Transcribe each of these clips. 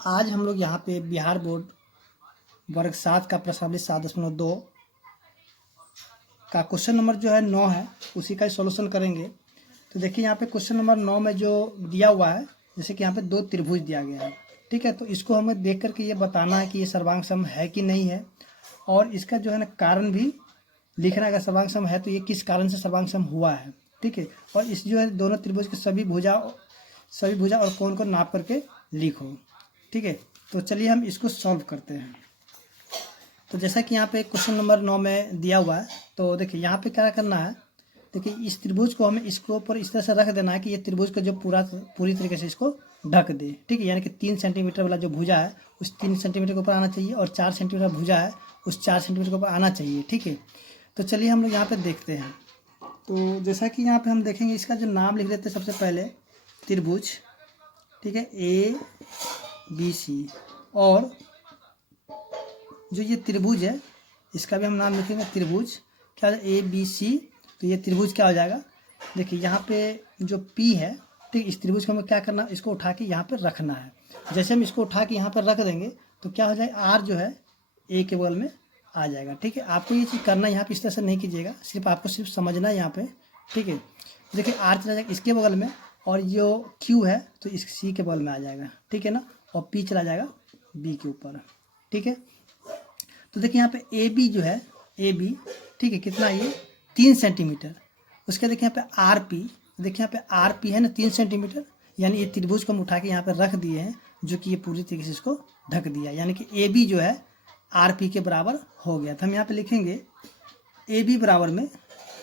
आज हम लोग यहाँ पे बिहार बोर्ड वर्ग 7 का प्रश्नावली 7.2 का क्वेश्चन नंबर जो है 9 है, उसी का सॉल्यूशन करेंगे। तो देखिए यहाँ पे क्वेश्चन नंबर 9 में जो दिया हुआ है, जैसे कि यहाँ पे दो त्रिभुज दिया गया है, ठीक है। तो इसको हमें देख करके ये बताना है कि ये सर्वांग सम है कि नहीं है, और इसका जो है ना कारण भी लिखना है। अगर सर्वांग सम है तो ये किस कारण से सर्वांग सम हुआ है, ठीक है। और इस जो है दोनों त्रिभुज के सभी भुजा और कोण को नाप करके लिखो, ठीक है। तो चलिए हम इसको सॉल्व करते हैं। तो जैसा कि यहाँ पे क्वेश्चन नंबर 9 में दिया हुआ है, तो देखिए यहाँ पे क्या करना है। देखिए इस त्रिभुज को हमें इसके ऊपर इस तरह से रख देना है कि ये त्रिभुज का जो पूरी तरीके से इसको ढक दे, ठीक है। यानी कि 3 सेंटीमीटर वाला जो भुजा है उस 3 सेंटीमीटर के ऊपर आना चाहिए, और 4 सेंटीमीटर भुजा है उस 4 सेंटीमीटर के ऊपर आना चाहिए, ठीक है। तो चलिए हम लोग यहाँ पे देखते हैं। तो जैसा कि यहाँ पे हम देखेंगे, इसका जो नाम लिख देते हैं सबसे पहले त्रिभुज, ठीक है, ABC। और जो ये त्रिभुज है इसका भी हम नाम लिखेंगे त्रिभुज, क्या है, ABC। तो ये त्रिभुज क्या हो जाएगा, देखिए यहाँ पे जो P है, ठीक, इस त्रिभुज को हमें क्या करना है, इसको उठा के यहाँ पे रखना है। जैसे हम इसको उठा के यहाँ पर रख देंगे तो क्या हो जाएगा, R जो है A के बगल में आ जाएगा, ठीक है। आपको ये चीज़ करना है, यहाँ पे इस तरह से नहीं कीजिएगा, सिर्फ आपको सिर्फ समझना है यहाँ पे, ठीक है। देखिए R चला जाएगा इसके बगल में, और जो Q है तो इस C के बगल में आ जाएगा, ठीक है ना, और P चला जाएगा B के ऊपर, ठीक है। तो देखिए यहाँ पे AB जो है, AB, ठीक है, कितना ये 3 सेंटीमीटर। उसके देखिए यहाँ पे RP, देखिए यहाँ पे RP है ना 3 सेंटीमीटर, यानी ये त्रिभुज को हम उठा के यहाँ पे रख दिए हैं, जो कि ये पूरी तरीके से इसको ढक दिया, यानी कि AB जो है RP के बराबर हो गया। तो हम यहाँ पे लिखेंगे AB बराबर में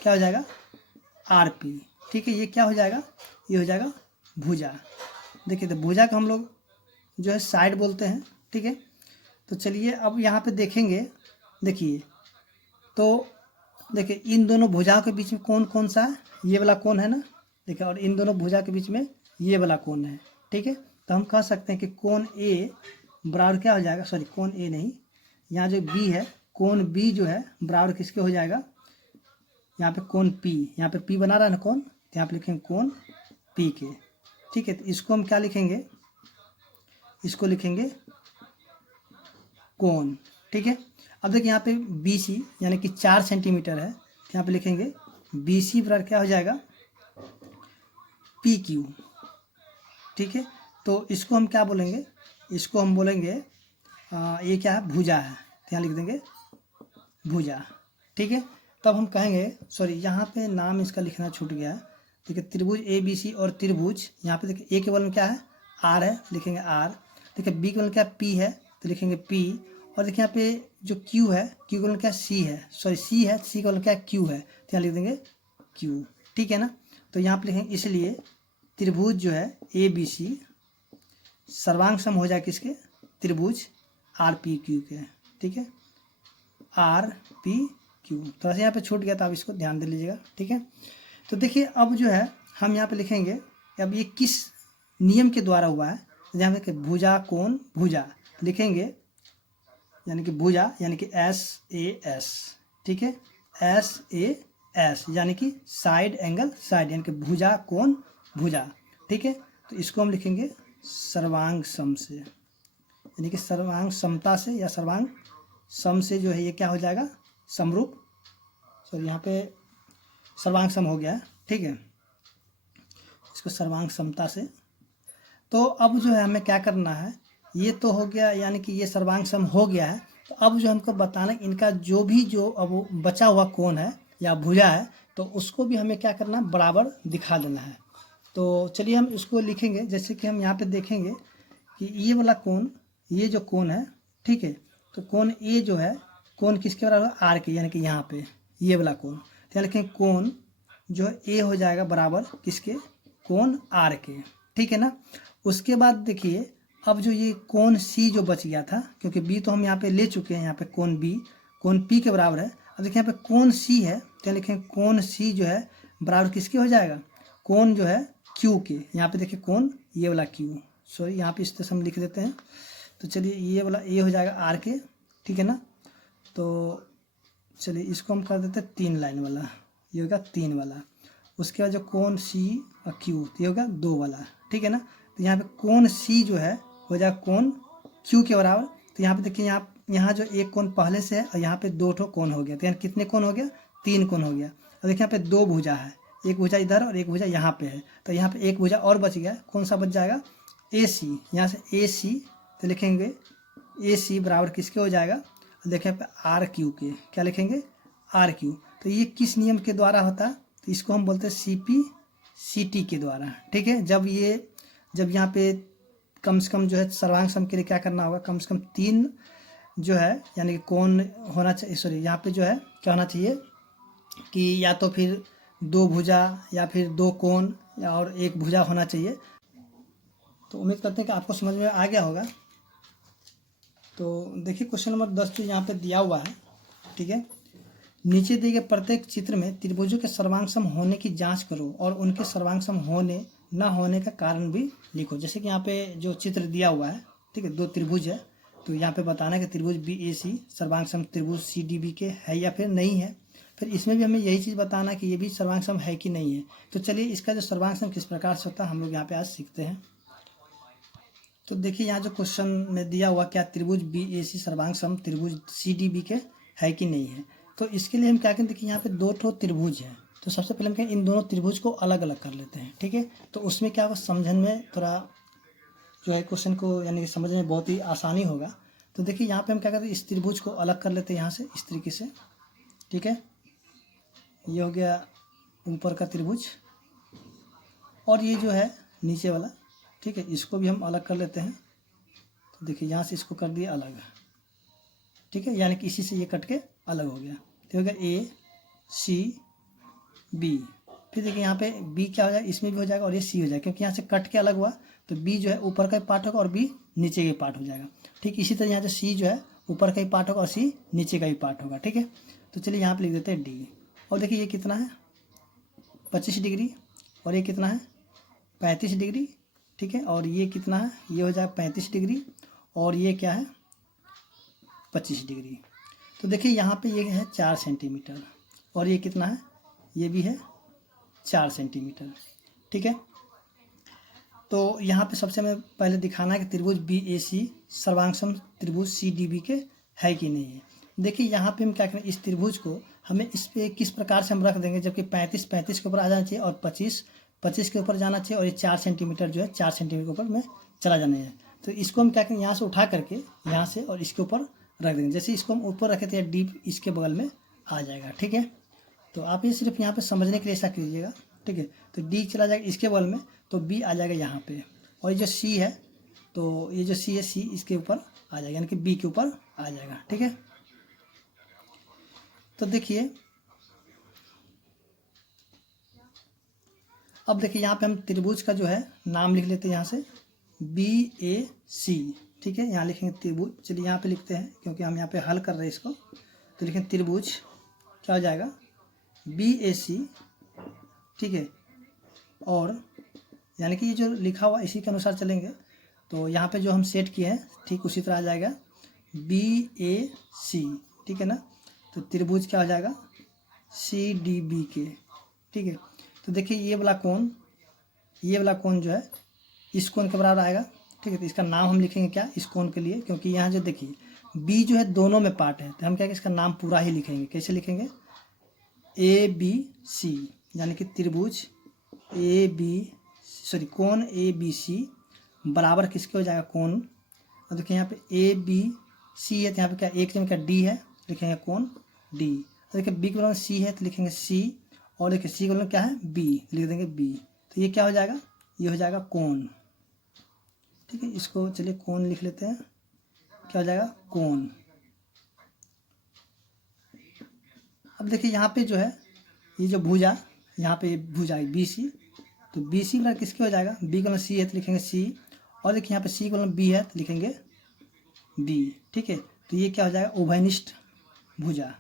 क्या हो जाएगा, RP, ठीक है। ये क्या हो जाएगा, ये हो जाएगा भुजा। देखिए तो भुजा का हम लोग जो है साइड बोलते हैं, ठीक है। तो चलिए अब यहाँ पे देखेंगे, देखिए तो देखिए इन दोनों भुजाओं के बीच में कौन कौन सा है, ये वाला कोण है ना, देखिए, और इन दोनों भुजा के बीच में ये वाला कोण है, ठीक है। तो हम कह सकते हैं कि कोण A बराबर क्या हो जाएगा, सॉरी कोण A नहीं, यहाँ जो B है, कोण B जो है बराबर किसके हो जाएगा, यहाँ पे कोण P, यहाँ पे P बना रहा है ना कोण, तो यहाँ पे लिखेंगे कोण P के, ठीक है। तो इसको हम क्या लिखेंगे, इसको लिखेंगे कोण, ठीक है। अब देखिए यहाँ पे BC यानी कि 4 सेंटीमीटर है, तो यहाँ पे लिखेंगे BC बराबर क्या हो जाएगा, PQ, ठीक है। तो इसको हम क्या बोलेंगे, इसको हम बोलेंगे ये क्या है, भुजा है, तो यहाँ लिख देंगे भुजा, ठीक है। तब हम कहेंगे, सॉरी यहाँ पे नाम इसका लिखना छूट गया है, ठीक है। त्रिभुज ABC और त्रिभुज, यहाँ पे देखिए A के बगल में क्या है, R है, लिखेंगे R। देखिए B के बगल में क्या P है, तो लिखेंगे P। और देखिए यहाँ पे जो Q है, Q के बगल में क्या C है, सॉरी C है, C के बगल में क्या Q है, तो यहाँ लिख देंगे Q, ठीक है ना। तो यहाँ पे लिखेंगे, इसलिए त्रिभुज जो है ABC सर्वांग सम हो जाए किसके, त्रिभुज RPQ के, ठीक है, RPQ। थोड़ा सा यहाँ पे छूट गया था, अब इसको ध्यान दे लीजिएगा, ठीक है। तो देखिए अब जो है हम यहाँ पे लिखेंगे, अब ये किस नियम के द्वारा हुआ है, जहाँ पे भुजा कोण भुजा लिखेंगे, यानी कि भुजा यानी कि SAS, ठीक है, SAS यानी कि साइड एंगल साइड, यानी कि भुजा कोण भुजा, ठीक है। तो इसको हम लिखेंगे सर्वांग सम से, यानी कि सर्वांग समता से या सर्वांग सम से जो है ये क्या हो जाएगा, समरूप, सॉरी यहाँ पे सर्वांग सम हो गया है, ठीक है, इसको सर्वांग समता से। तो अब जो है हमें क्या करना है, ये तो हो गया, यानी कि ये सर्वांग सम हो गया है। तो अब जो हमको बताना, इनका जो भी जो अब बचा हुआ कोण है या भुजा है, तो उसको भी हमें क्या करना है, बराबर दिखा देना है। तो चलिए हम इसको लिखेंगे, जैसे कि हम यहाँ पे देखेंगे कि ये वाला कोण, ये जो कोण है, ठीक है, तो कोण A जो है, कोण किसके बराबर, R के, यानी कि यहाँ पे ये वाला कोण, तो यहाँ लिखेंगे कोण जो है A हो जाएगा बराबर किसके, कोण R के, ठीक है ना। उसके बाद देखिए अब जो ये कोण C जो बच गया था, क्योंकि B तो हम यहाँ पे ले चुके हैं, यहाँ पे कोण B कोण P के बराबर है। अब देखिए यहाँ पे कोण C है, तो लिखेंगे कोण C जो है बराबर किसके हो जाएगा, कोण जो है Q के, यहाँ पे देखिए कोण ये वाला Q, सॉरी यहाँ पे इस तरह से हम लिख देते हैं। तो चलिए ये वाला A हो जाएगा R के, ठीक है ना। तो चलिए इसको हम कर देते हैं 3 लाइन वाला, ये होगा 3 वाला। उसके बाद जो कोण C और Q, ये होगा 2 वाला, ठीक है ना। तो यहाँ पे कोण C जो है हो जाएगा कोण क्यू के बराबर। तो यहाँ पे देखिए यहाँ जो एक कोण पहले से है और यहाँ पे 2 ठो कोण हो गया, तो यहाँ कितने कोण हो गया, 3 कोण हो गया। और देखिए यहाँ पे 2 भुजा है, एक भुजा इधर और एक भुजा यहाँ पे है, तो यहाँ पे एक भुजा और बच गया। कौन सा बच जाएगा, ए सी। यहाँ से ए सी तो लिखेंगे ए सी बराबर किसके हो जाएगा, देखिए यहाँ पे आर क्यू के, क्या लिखेंगे, आर क्यू। तो ये किस नियम के द्वारा होता है, तो इसको हम बोलते हैं सी पी सी टी के द्वारा। ठीक है, जब यहाँ पे कम से कम जो है सर्वांग सम के लिए क्या करना होगा, कम से कम 3 जो है यानी कि कोण होना चाहिए, सॉरी यहाँ पे जो है क्या होना चाहिए कि या तो फिर 2 भुजा या फिर 2 कोण और 1 भुजा होना चाहिए। तो उम्मीद करते हैं कि आपको समझ में आ गया होगा। तो देखिए क्वेश्चन नंबर 10 जो यहाँ पे दिया हुआ है, ठीक है, नीचे दिए गए प्रत्येक चित्र में त्रिभुजों के सर्वांग सम होने की जांच करो और उनके सर्वांग सम होने ना होने का कारण भी लिखो। जैसे कि यहाँ पे जो चित्र दिया हुआ है, ठीक है, 2 त्रिभुज है, तो यहाँ पे बताना है कि त्रिभुज बी ए सी सर्वांग सम त्रिभुज सी डी बी के है या फिर नहीं है। फिर इसमें भी हमें यही चीज़ बताना है कि ये भी सर्वांग सम है कि नहीं है। तो चलिए इसका जो सर्वांग सम किस प्रकार से होता है हम लोग यहाँ पे आज सीखते हैं। तो देखिए यहाँ जो क्वेश्चन में दिया हुआ, क्या त्रिभुज बी ए सी सर्वांग सम त्रिभुज सी डी बी के है कि नहीं है। तो इसके लिए हम क्या करें, देखिए यहाँ पे 2 ठो त्रिभुज है, तो सबसे पहले हम कहें इन दोनों त्रिभुज को अलग अलग कर लेते हैं। ठीक है, तो उसमें क्या होगा, समझने में थोड़ा जो है क्वेश्चन को यानी कि समझने में बहुत ही आसानी होगा। तो देखिए यहाँ पे हम क्या करते हैं, इस त्रिभुज को अलग कर लेते हैं यहाँ से इस तरीके से। ठीक है, ये हो गया ऊपर का त्रिभुज और ये जो है नीचे वाला। ठीक है, इसको भी हम अलग कर लेते हैं। तो देखिए यहाँ से इसको कर दिया अलग। ठीक है, यानी कि इसी से ये कट के अलग हो गया, तो हो गया ए सी बी। फिर देखिए यहाँ पे बी क्या हो जाएगा, इसमें भी हो जाएगा और ये सी हो जाएगा, क्योंकि यहाँ से कट के अलग हुआ तो बी जो है ऊपर का ही पार्ट होगा और बी नीचे का ही पार्ट हो जाएगा। ठीक, इसी तरह यहाँ से सी जो है ऊपर का ही पार्ट होगा और सी नीचे का ही पार्ट होगा। ठीक है, तो चलिए यहाँ पे लिख देते हैं डी। और देखिए ये कितना है, 25 डिग्री, और ये कितना है, 35 डिग्री। ठीक है, और ये कितना है, ये हो जाएगा 35 डिग्री, और ये क्या है, 25 डिग्री। तो देखिए यहाँ पे ये है 4 सेंटीमीटर, और ये कितना है, ये भी है 4 सेंटीमीटर। ठीक है, तो यहाँ पे सबसे हमें पहले दिखाना है कि त्रिभुज बी ए सी सर्वांग सम त्रिभुज सी डी बी के है कि नहीं है। देखिए यहाँ पे हम क्या करें, इस त्रिभुज को हमें इस पे किस प्रकार से हम रख देंगे, जबकि 35 के ऊपर आ जाना चाहिए और 25 के ऊपर जाना चाहिए, और ये 4 सेंटीमीटर जो है 4 सेंटीमीटर के ऊपर में चला जाना है। तो इसको हम क्या करें, यहाँ से उठा करके यहाँ से और इसके ऊपर रख देंगे। जैसे इसको हम ऊपर रखे थे डी इसके बगल में आ जाएगा। ठीक है, तो आप ये सिर्फ यहाँ पे समझने के लिए ऐसा कीजिएगा। ठीक है, तो डी चला जाएगा इसके बगल में, तो बी आ जाएगा यहाँ पे, और ये जो सी है, तो ये जो सी है सी इसके ऊपर आ जाएगा, यानी कि बी के ऊपर आ जाएगा। ठीक है, तो देखिए अब देखिए यहाँ पे हम त्रिभुज का जो है नाम लिख लेते हैं, यहाँ से बी ए सी। ठीक है, यहाँ लिखेंगे त्रिभुज। चलिए यहाँ पे लिखते हैं क्योंकि हम यहाँ पे हल कर रहे हैं इसको, तो लिखेंगे त्रिभुज क्या हो जाएगा, बी ए सी। ठीक है, और यानी कि ये जो लिखा हुआ इसी के अनुसार चलेंगे, तो यहाँ पे जो हम सेट किए हैं ठीक उसी तरह आ जाएगा बी ए सी। ठीक है ना, तो त्रिभुज क्या हो जाएगा, सी डी बी के। ठीक है, तो देखिए ये वाला कोण जो है इस कोण के बराबर आएगा। ठीक है, तो इसका नाम हम लिखेंगे क्या, इस कोण के लिए, क्योंकि यहाँ जो देखिए बी जो है दोनों में पार्ट है, तो हम क्या इसका नाम पूरा ही लिखेंगे। कैसे लिखेंगे, ए बी सी, यानी कि त्रिभुज कोण ए बी सी बराबर किसके हो जाएगा, कोण। और देखिए यहाँ पे ए बी सी है, तो यहाँ पे क्या एक जगह क्या डी है, लिखेंगे कोण डी। और देखिए बी के बराबर सी है, तो लिखेंगे सी, और देखिए सी के बराबर क्या है, बी, लिख देंगे बी। तो ये क्या हो जाएगा, ये हो जाएगा कोण। ठीक है, इसको चलिए कोण लिख लेते हैं, क्या हो जाएगा, कोण। अब देखिए यहाँ पे जो है ये जो भुजा, यहाँ पे भुजा है बी सी, तो बी सी बराबर किसके हो जाएगा, बी का सी है तो लिखेंगे सी, और देखिए यहाँ पे सी का बी है तो लिखेंगे बी। ठीक है, तो ये क्या हो जाएगा, उभयनिष्ठ भुजा।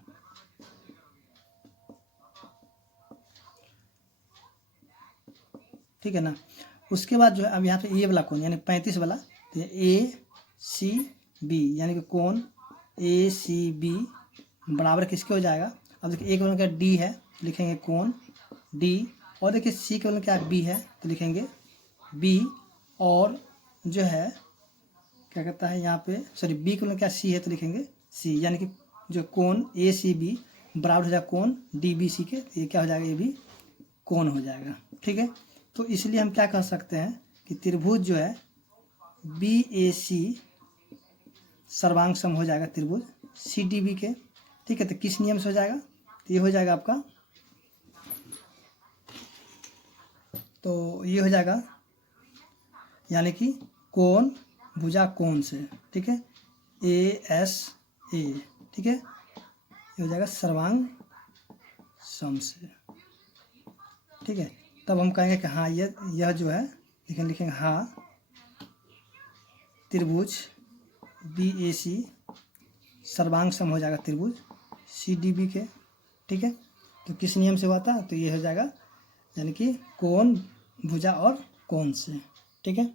ठीक है ना, उसके बाद जो है अब यहाँ पे ये वाला कोण यानी 35 वाला, तो ए सी बी, यानी कि कोण ए सी बी बराबर किसके हो जाएगा। अब देखिए एक वाला क्या डी है, लिखेंगे कोण डी, और देखिए सी के वाला क्या बी है तो लिखेंगे बी, और जो है क्या कहता है यहाँ पे, सॉरी बी को क्या सी है तो लिखेंगे सी, यानी कि जो कोण ए सी बी बराबर हो जाएगा कोण डी बी सी के, ये क्या हो जाएगा, ये भी कोण हो जाएगा। ठीक है, तो इसलिए हम क्या कह सकते हैं कि त्रिभुज जो है बी ए सी सर्वांग सम हो जाएगा त्रिभुज सी डी बी के। ठीक है, तो किस नियम से हो जाएगा, तो ये हो जाएगा आपका, तो ये हो जाएगा यानी कि कोण भुजा कोण से। ठीक है, ए एस ए, ठीक है, ये हो जाएगा सर्वांग सम से। ठीक है, तब हम कहेंगे कि हाँ यह जो है लिखेंगे हाँ त्रिभुज बी ए सी सर्वांग सम हो जाएगा त्रिभुज सी डी बी के। ठीक है, तो किस नियम से हुआ था, तो ये हो जाएगा यानी कि कोण भुजा और कोण से। ठीक है,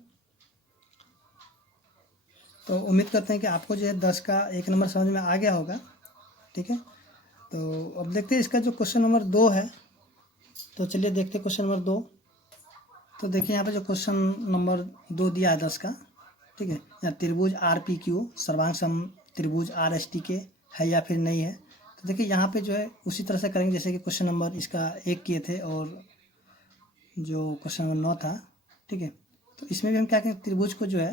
तो उम्मीद करते हैं कि आपको जो है 10 का 1 नंबर समझ में आ गया होगा। ठीक है, तो अब देखते हैं इसका जो क्वेश्चन नंबर 2 है, तो चलिए देखते हैं क्वेश्चन नंबर 2। तो देखिए यहाँ पे जो क्वेश्चन नंबर 2 दिया है 10 का, ठीक है, या त्रिभुज आर पी क्यू सर्वांग सम त्रिभुज आर एस टी के है या फिर नहीं है। तो देखिए यहाँ पे जो है उसी तरह से करेंगे जैसे कि क्वेश्चन नंबर इसका 1 किए थे और जो क्वेश्चन नंबर 9 था। ठीक है, तो इसमें भी हम क्या करें, त्रिभुज को जो है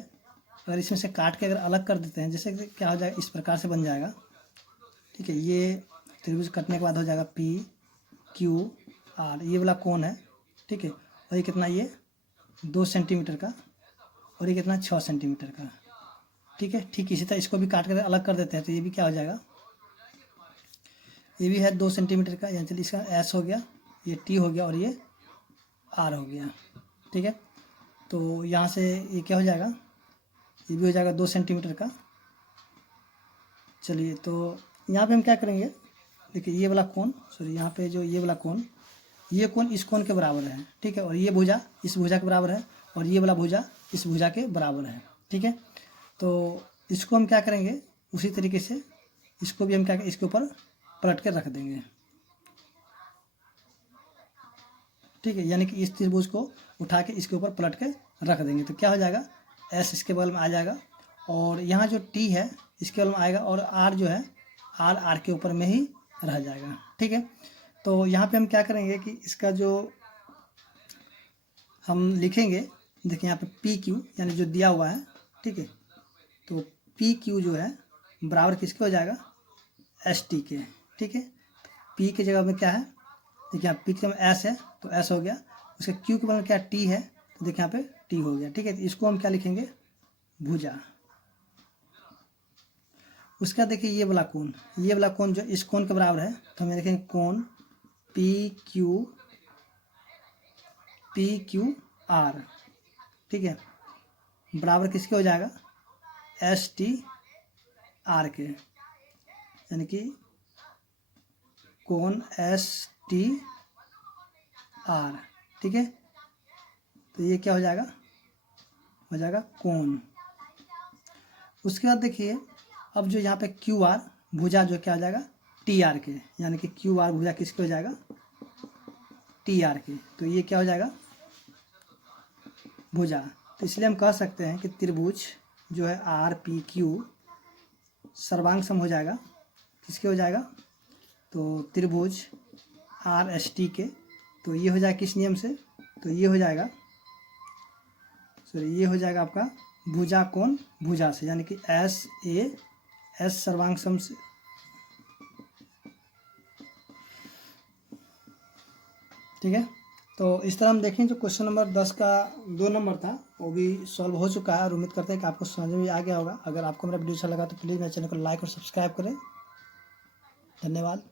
अगर इसमें से काट के अगर अलग कर देते हैं, जैसे क्या हो जाएगा, इस प्रकार से बन जाएगा। ठीक है, ये त्रिभुज कटने के बाद हो जाएगा पी क्यू आर, ये वाला कोण है। ठीक है, और ये कितना, ये 2 सेंटीमीटर का और ये कितना 6 सेंटीमीटर का। ठीक है, ठीक इसी तरह इसको भी काट कर अलग कर देते हैं, तो ये भी क्या हो जाएगा, ये भी है 2 सेंटीमीटर का, यानी चलिए इसका एस हो गया, ये टी हो गया और ये आर हो गया। ठीक है, तो यहाँ से ये क्या हो जाएगा, ये भी हो जाएगा 2 सेंटीमीटर का। चलिए, तो यहाँ पे हम क्या करेंगे, देखिए ये वाला कोण, सॉरी यहाँ पे जो ये वाला कोण, ये कोण इस कोण के बराबर है। ठीक है, और ये भुजा इस भुजा के बराबर है और ये वाला भुजा इस भुजा के बराबर है। ठीक है, तो इसको हम क्या करेंगे, उसी तरीके से इसको भी हम क्या इसके ऊपर पलट कर रख देंगे। ठीक है, यानी कि इस त्रिभुज को उठा के इसके ऊपर पलट के रख देंगे, तो क्या हो जाएगा, एस इसके बगल में आ जाएगा और यहाँ जो टी है इसके बगल में आएगा और आर जो है आर के ऊपर में ही रह जाएगा। ठीक है, तो यहाँ पे हम क्या करेंगे कि इसका जो हम लिखेंगे, देखिए यहाँ पे पी क्यू यानी जो दिया हुआ है। ठीक है, तो पी क्यू जो है बराबर किसके हो जाएगा, एस टी के। ठीक है, पी की जगह में क्या है, देखिए यहाँ पी के में एस है तो एस हो गया, उसके क्यू के बगल में क्या टी है, तो देखिए यहाँ पे टी हो गया। ठीक है, तो इसको हम क्या लिखेंगे, भुजा। उसका देखिए ये वाला कोण जो इस कोण के बराबर है, तो हम लिखेंगे कोण पी क्यू आर। ठीक है, बराबर किसके हो जाएगा, एस टी आर के, यानी कि कोण एस टी आर। ठीक है, तो ये क्या हो जाएगा कोण। उसके बाद देखिए अब जो यहाँ पे क्यू आर भुजा जो क्या हो जाएगा, टी आर के, यानी कि क्यू आर भुजा किसके हो जाएगा, टी आर के, तो ये क्या हो जाएगा, भुजा। तो इसलिए हम कह सकते हैं कि त्रिभुज जो है आर पी क्यू सर्वांग सम हो जाएगा, किसके हो जाएगा, तो त्रिभुज आर एस टी के। तो ये हो जाएगा किस नियम से, तो ये हो जाएगा, सॉरी ये हो जाएगा आपका भुजा कोण भुजा से, यानी कि एस सर्वांग सम से। ठीक है, तो इस तरह हम देखें जो क्वेश्चन नंबर 10 का 2 नंबर था वो भी सॉल्व हो चुका है और उम्मीद करते हैं कि आपको समझ में आ गया होगा। अगर आपको मेरा वीडियो अच्छा लगा तो प्लीज़ मेरे चैनल को लाइक और सब्सक्राइब करें। धन्यवाद।